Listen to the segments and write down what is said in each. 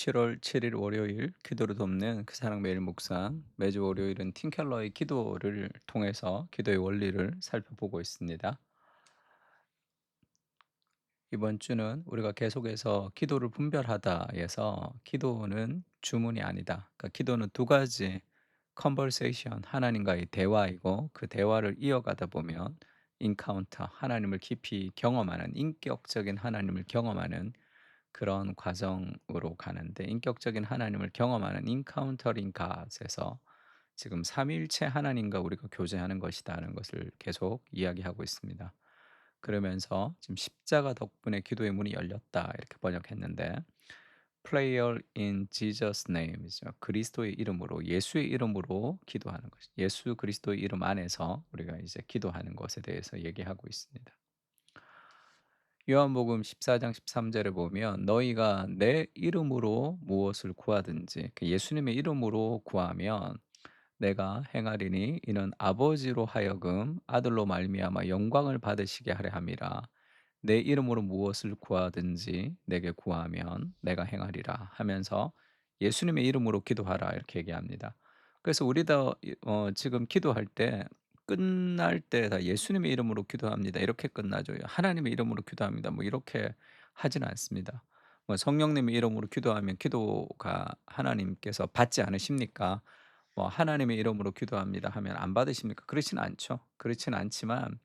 7월 7일 월요일 기도를 돕는 그 사랑 매일 묵상. 매주 월요일은 팀켈러의 기도를 통해서 기도의 원리를 살펴보고 있습니다. 이번 주는 우리가 계속해서 기도를 분별하다에서 기도는 주문이 아니다. 그러니까 기도는 두 가지 컨버세이션 하나님과의 대화이고, 그 대화를 이어가다 보면 인카운터 하나님을 깊이 경험하는, 인격적인 하나님을 경험하는 그런 과정으로 가는데, 인격적인 하나님을 경험하는 인카운터링 갓에서 지금 삼위일체 하나님과 우리가 교제하는 것이다는 것을 계속 이야기하고 있습니다. 그러면서 지금 십자가 덕분에 기도의 문이 열렸다 이렇게 번역했는데, Prayer in Jesus' name이죠. 그리스도의 이름으로, 예수의 이름으로 기도하는 것. 예수 그리스도의 이름 안에서 우리가 이제 기도하는 것에 대해서 얘기하고 있습니다. 요한복음 14장 13절에 보면 너희가 내 이름으로 무엇을 구하든지, 그 예수님의 이름으로 구하면 내가 행하리니 이는 아버지로 하여금 아들로 말미암아 영광을 받으시게 하려 함이라. 내 이름으로 무엇을 구하든지 내게 구하면 내가 행하리라 하면서 예수님의 이름으로 기도하라 이렇게 얘기합니다. 그래서 우리도 지금 기도할 때 끝날 때 다 예수님의 이름으로 기도합니다 이렇게 끝나죠. 하나님의 이름으로 기도합니다 뭐 이렇게 하지는 않습니다. 뭐 성령님의 이름으로 기도하면 기도가 하나님께서 받지 않으십니까? 뭐 하나님의 이름으로 기도합니다 하면 안 받으십니까? 그렇지는 않죠. 그렇지는 않지만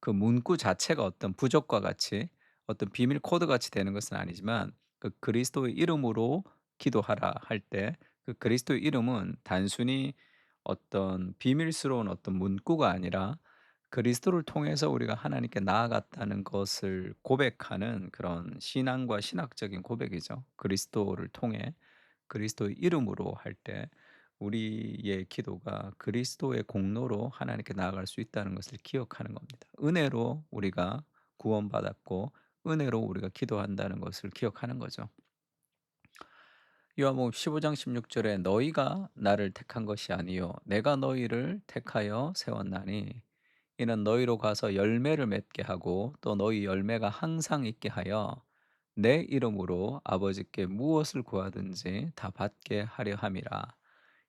그 문구 자체가 어떤 부족과 같이 어떤 비밀 코드 같이 되는 것은 아니지만, 그 그리스도의 이름으로 기도하라 할 때 그 그리스도의 이름은 단순히 어떤 비밀스러운 어떤 문구가 아니라 그리스도를 통해서 우리가 하나님께 나아갔다는 것을 고백하는 그런 신앙과 신학적인 고백이죠. 그리스도를 통해 그리스도의 이름으로 할 때 우리의 기도가 그리스도의 공로로 하나님께 나아갈 수 있다는 것을 기억하는 겁니다. 은혜로 우리가 구원받았고 은혜로 우리가 기도한다는 것을 기억하는 거죠. 요한복음 15장 16절에 너희가 나를 택한 것이 아니요 내가 너희를 택하여 세웠나니 이는 너희로 가서 열매를 맺게 하고 또 너희 열매가 항상 있게 하여 내 이름으로 아버지께 무엇을 구하든지 다 받게 하려 함이라.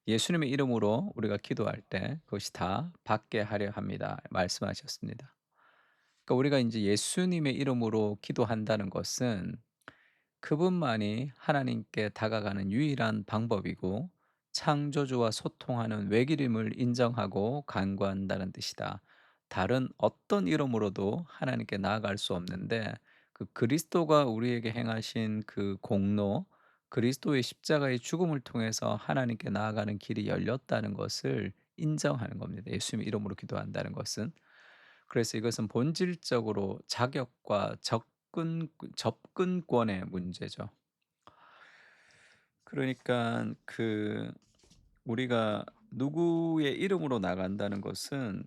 예수님의 이름으로 우리가 기도할 때 그것이 다 받게 하려 합니다 말씀하셨습니다. 그러니까 우리가 이제 예수님의 이름으로 기도한다는 것은 그분만이 하나님께 다가가는 유일한 방법이고 창조주와 소통하는 외길임을 인정하고 간구한다는 뜻이다. 다른 어떤 이름으로도 하나님께 나아갈 수 없는데, 그 그리스도가 우리에게 행하신 그 공로, 그리스도의 십자가의 죽음을 통해서 하나님께 나아가는 길이 열렸다는 것을 인정하는 겁니다. 예수님 이름으로 기도한다는 것은. 그래서 이것은 본질적으로 자격과 접근권의 문제죠. 그러니까 우리가 누구의 이름으로 나간다는 것은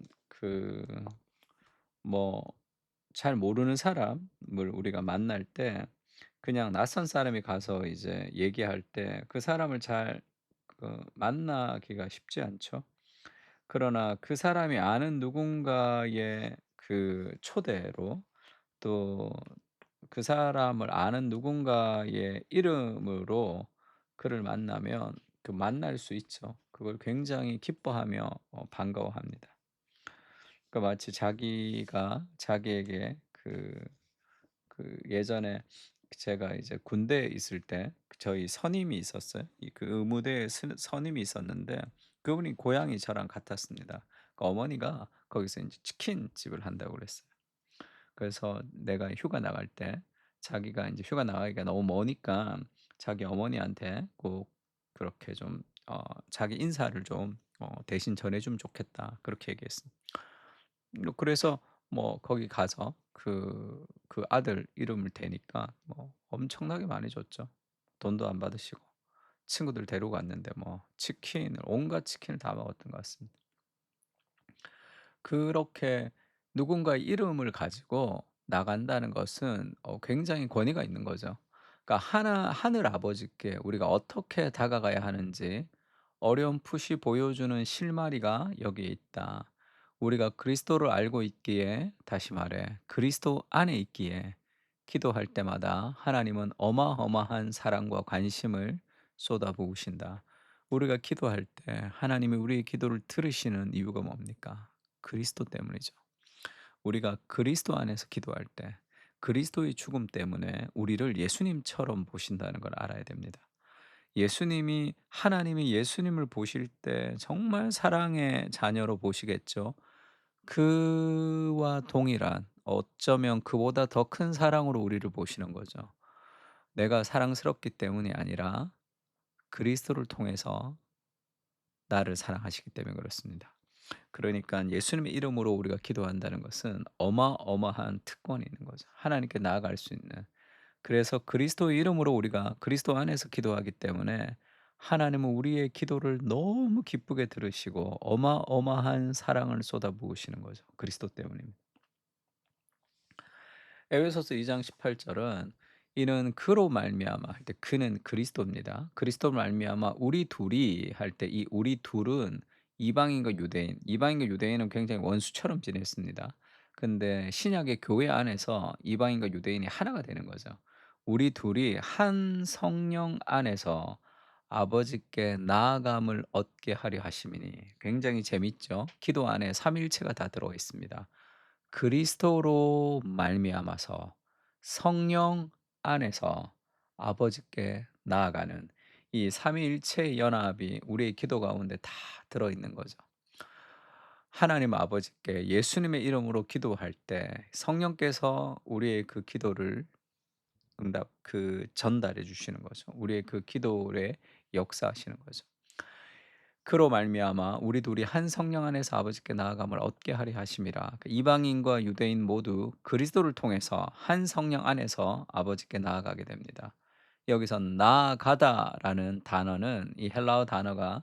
뭐 잘 모르는 사람을 우리가 만날 때 그냥 낯선 사람이 가서 이제 얘기할 때 그 사람을 잘 만나기가 쉽지 않죠. 그러나 그 사람이 아는 누군가의 그 초대로, 또 그 사람을 아는 누군가의 이름으로 그를 만나면 만날 수 있죠. 그걸 굉장히 기뻐하며 반가워합니다. 그러니까 마치 자기가 자기에게 예전에 제가 이제 군대에 있을 때 저희 선임이 있었어요. 그 의무대에 선임이 있었는데 그분이 고향이 저랑 같았습니다. 그 어머니가 거기서 이제 치킨집을 한다고 그랬어요. 그래서 내가 휴가 나갈 때 자기가 이제 휴가 나가기가 너무 머니까 자기 어머니한테 꼭 그렇게 좀 자기 인사를 좀 대신 전해 주면 좋겠다. 그렇게 얘기했습니다. 그래서 뭐 거기 가서 그 아들 이름을 대니까 뭐 엄청나게 많이 줬죠. 돈도 안 받으시고. 친구들 데리고 갔는데 뭐 치킨을 온갖 치킨을 다 먹었던 것 같습니다. 그렇게 누군가의 이름을 가지고 나간다는 것은 굉장히 권위가 있는 거죠. 그러니까 하늘 아버지께 우리가 어떻게 다가가야 하는지 어렴풋이 보여주는 실마리가 여기에 있다. 우리가 그리스도를 알고 있기에, 다시 말해 그리스도 안에 있기에 기도할 때마다 하나님은 어마어마한 사랑과 관심을 쏟아부으신다. 우리가 기도할 때 하나님이 우리의 기도를 들으시는 이유가 뭡니까? 그리스도 때문이죠. 우리가 그리스도 안에서 기도할 때 그리스도의 죽음 때문에 우리를 예수님처럼 보신다는 걸 알아야 됩니다. 예수님이 하나님이 예수님을 보실 때 정말 사랑의 자녀로 보시겠죠. 그와 동일한 어쩌면 그보다 더 큰 사랑으로 우리를 보시는 거죠. 내가 사랑스럽기 때문이 아니라 그리스도를 통해서 나를 사랑하시기 때문에 그렇습니다. 그러니까 예수님의 이름으로 우리가 기도한다는 것은 어마어마한 특권이 있는 거죠. 하나님께 나아갈 수 있는. 그래서 그리스도의 이름으로 우리가 그리스도 안에서 기도하기 때문에 하나님은 우리의 기도를 너무 기쁘게 들으시고 어마어마한 사랑을 쏟아부으시는 거죠. 그리스도 때문입니다. 에베소서 2장 18 절은 이는 그로 말미암아 할 때 그는 그리스도입니다. 그리스도로 말미암아 우리 둘이 할 때 이 우리 둘은 이방인과 유대인, 이방인과 유대인은 굉장히 원수처럼 지냈습니다. 근데 신약의 교회 안에서 이방인과 유대인이 하나가 되는 거죠. 우리 둘이 한 성령 안에서 아버지께 나아감을 얻게 하려 하심이니 굉장히 재밌죠. 기도 안에 삼일체가 다 들어 있습니다. 그리스도로 말미암아서 성령 안에서 아버지께 나아가는 이 삼위일체의 연합이 우리의 기도 가운데 다 들어 있는 거죠. 하나님 아버지께 예수님의 이름으로 기도할 때 성령께서 우리의 그 기도를 전달해 주시는 거죠. 우리의 그 기도에 역사하시는 거죠. 그로 말미암아 우리 둘이 한 성령 안에서 아버지께 나아감을 얻게 하려 하심이라. 그 이방인과 유대인 모두 그리스도를 통해서 한 성령 안에서 아버지께 나아가게 됩니다. 여기서 나아가다라는 단어는 이 헬라어 단어가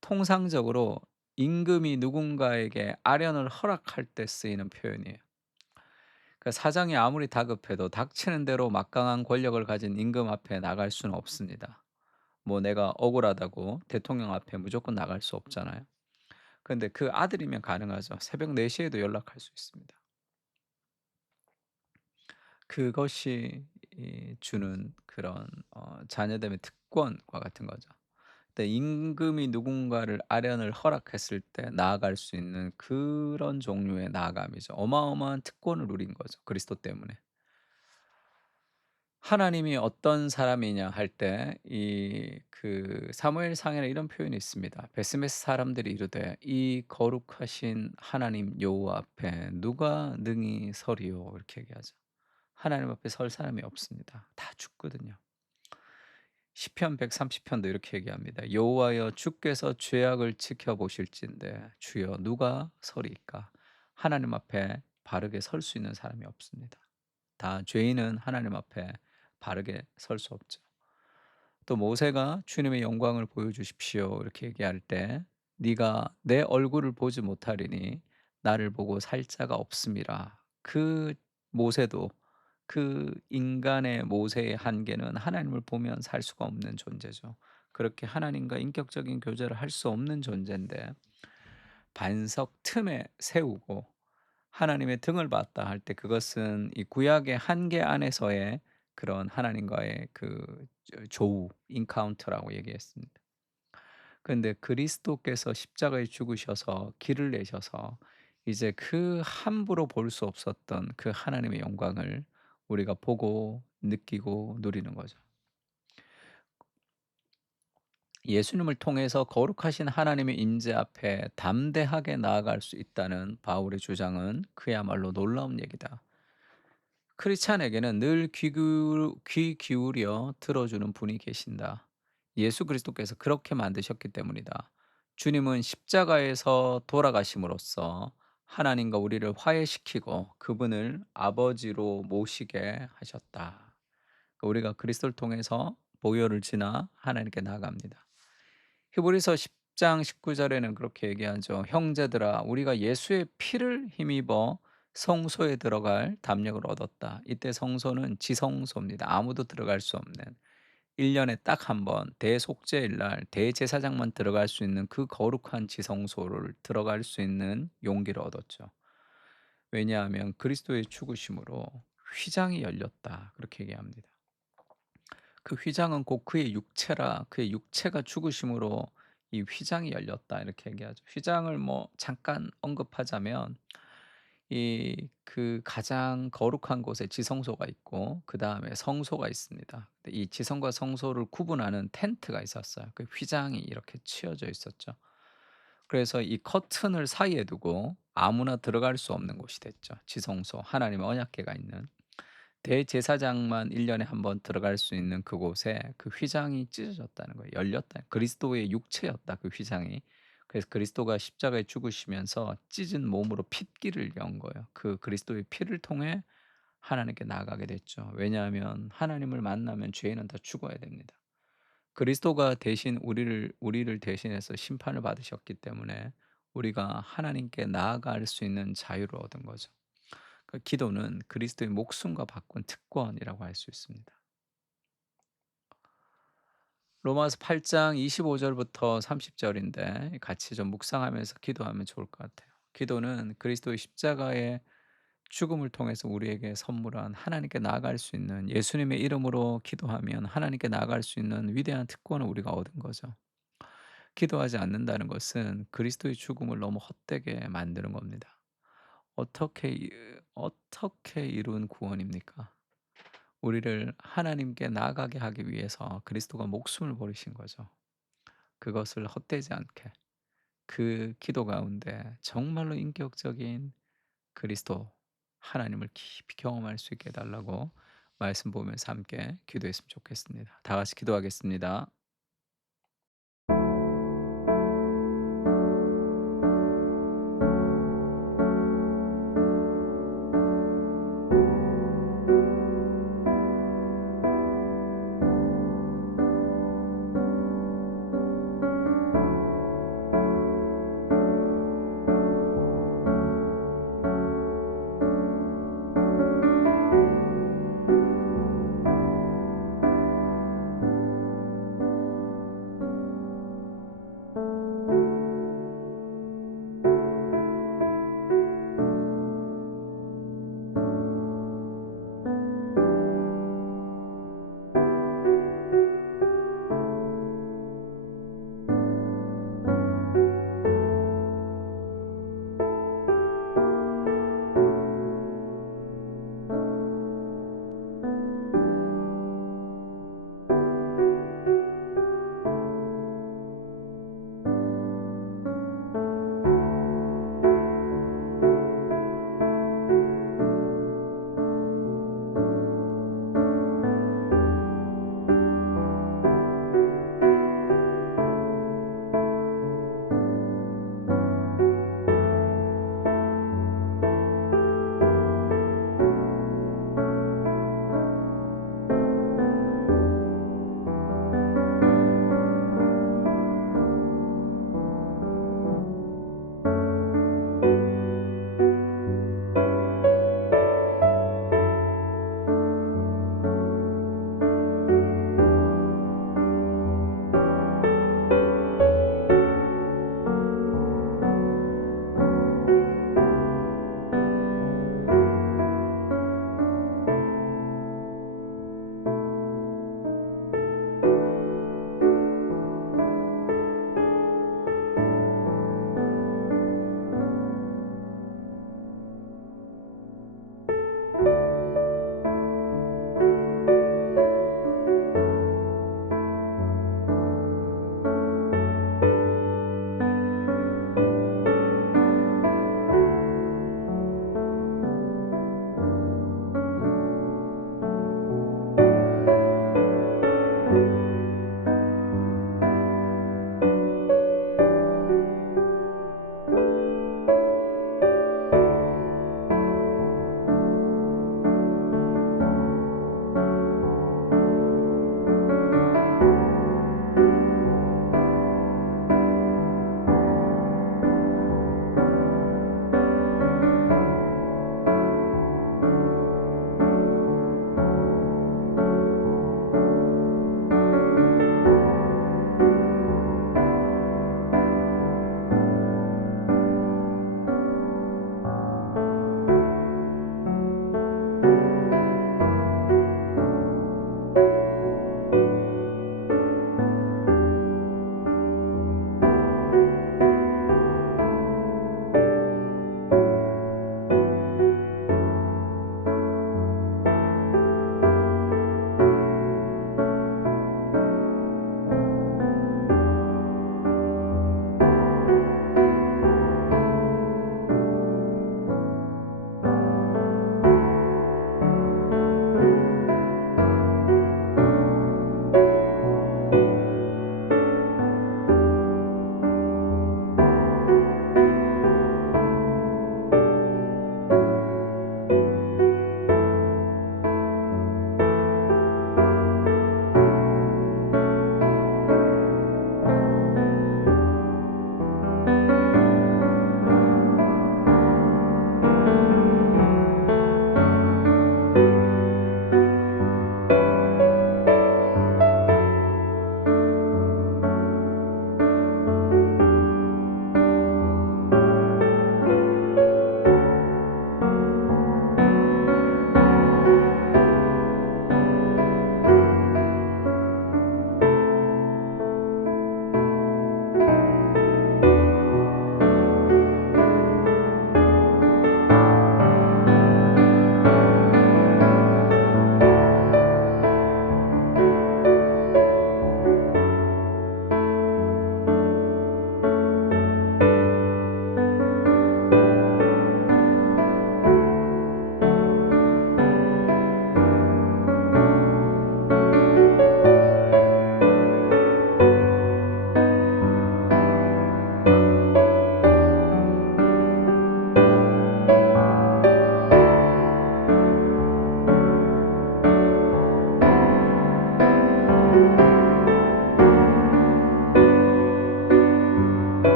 통상적으로 임금이 누군가에게 아련을 허락할 때 쓰이는 표현이에요. 그 사장이 아무리 다급해도 닥치는 대로 막강한 권력을 가진 임금 앞에 나갈 수는 없습니다. 뭐 내가 억울하다고 대통령 앞에 무조건 나갈 수 없잖아요. 근데 그 아들이면 가능하죠. 새벽 4 시에도 연락할 수 있습니다. 그것이 주는 그런 자녀됨의 특권과 같은 거죠. 근데 임금이 누군가를 아련을 허락했을 때 나아갈 수 있는 그런 종류의 나아감이죠. 어마어마한 특권을 누린 거죠, 그리스도 때문에. 하나님이 어떤 사람이냐 할 때 사무엘상에는 이런 표현이 있습니다. 베스메스 사람들이 이르되 이 거룩하신 하나님 여호와 앞에 누가 능히 서리요 이렇게 얘기하죠. 하나님 앞에 설 사람이 없습니다. 다 죽거든요. 시편 130 편도 이렇게 얘기합니다. 여호와여 주께서 죄악을 지켜보실진대 주여 누가 서리이까. 하나님 앞에 바르게 설 수 있는 사람이 없습니다. 다 죄인은 하나님 앞에 바르게 설 수 없죠. 또 모세가 "주님의 영광을 보여 주십시오." 이렇게 얘기할 때 "네가 내 얼굴을 보지 못하리니 나를 보고 살 자가 없음이라." 그 모세도 그 인간의 모세의 한계는 하나님을 보면 살 수가 없는 존재죠. 그렇게 하나님과 인격적인 교제를 할 수 없는 존재인데 반석 틈에 세우고 하나님의 등을 봤다 할 때 그것은 이 구약의 한계 안에서의 그런 하나님과의 조우 인카운터라고 얘기했습니다. 근데 그리스도께서 십자가에 죽으셔서 길을 내셔서 이제 그 함부로 볼 수 없었던 그 하나님의 영광을 우리가 보고 느끼고 누리는 거죠. 예수님을 통해서 거룩하신 하나님의 임재 앞에 담대하게 나아갈 수 있다는 바울의 주장은 그야말로 놀라운 얘기다. 크리스찬에게는 늘 귀 기울여 들어주는 분이 계신다. 예수 그리스도께서 그렇게 만드셨기 때문이다. 주님은 십자가에서 돌아가심으로써 하나님과 우리를 화해시키고 그분을 아버지로 모시게 하셨다. 우리가 그리스도를 통해서 보혈을 지나 하나님께 나아갑니다. 히브리서 10장 19 절에는 그렇게 얘기하죠. "형제들아 우리가 예수의 피를 힘입어 성소에 들어갈 담력을 얻었다." 이때 성소는 지성소입니다. 아무도 들어갈 수 없는 1 년에 딱 한 번 대속죄일 날 대제사장만 들어갈 수 있는 그 거룩한 지성소를 들어갈 수 있는 용기를 얻었죠. 왜냐하면 그리스도의 죽으심으로 휘장이 열렸다. 그렇게 얘기합니다. 그 휘장은 곧 그의 육체라 그의 육체가 죽으심으로 이 휘장이 열렸다. 이렇게 얘기하죠. 휘장을 뭐 잠깐 언급하자면 그 가장 거룩한 곳에 지성소가 있고 그다음에 성소가 있습니다. 근데 이 지성과 성소를 구분하는 텐트가 있었어요. 그 휘장이 이렇게 치어져 있었죠. 그래서 이 커튼을 사이에 두고 아무나 들어갈 수 없는 곳이 됐죠. 지성소, 하나님의 언약궤가 있는. 대제사장만 1 년에 한 번 들어갈 수 있는 그곳에 그 휘장이 찢어졌다는 거예요. 열렸다. 그리스도의 육체였다 그 휘장이. 그래서 그리스도가 십자가에 죽으시면서 찢은 몸으로 핏길을 연 거예요. 그 그리스도의 피를 통해 하나님께 나아가게 됐죠. 왜냐하면 하나님을 만나면 죄인은 다 죽어야 됩니다. 그리스도가 대신 우리를 대신해서 심판을 받으셨기 때문에 우리가 하나님께 나아갈 수 있는 자유를 얻은 거죠. 그 기도는 그리스도의 목숨과 바꾼 특권이라고 할 수 있습니다. 로마서 8장 25 절부터 30 절인데 같이 좀 묵상하면서 기도하면 좋을 것 같아요. 기도는 그리스도의 십자가의 죽음을 통해서 우리에게 선물한 하나님께 나아갈 수 있는, 예수님의 이름으로 기도하면 하나님께 나아갈 수 있는 위대한 특권을 우리가 얻은 거죠. 기도하지 않는다는 것은 그리스도의 죽음을 너무 헛되게 만드는 겁니다. 어떻게 이룬 구원입니까? 우리를 하나님께 나아가게 하기 위해서 그리스도가 목숨을 버리신 거죠. 그것을 헛되지 않게 그 기도 가운데 정말로 인격적인 그리스도 하나님을 깊이 경험할 수 있게 해 달라고 말씀 보면서 함께 기도했으면 좋겠습니다. 다 같이 기도하겠습니다.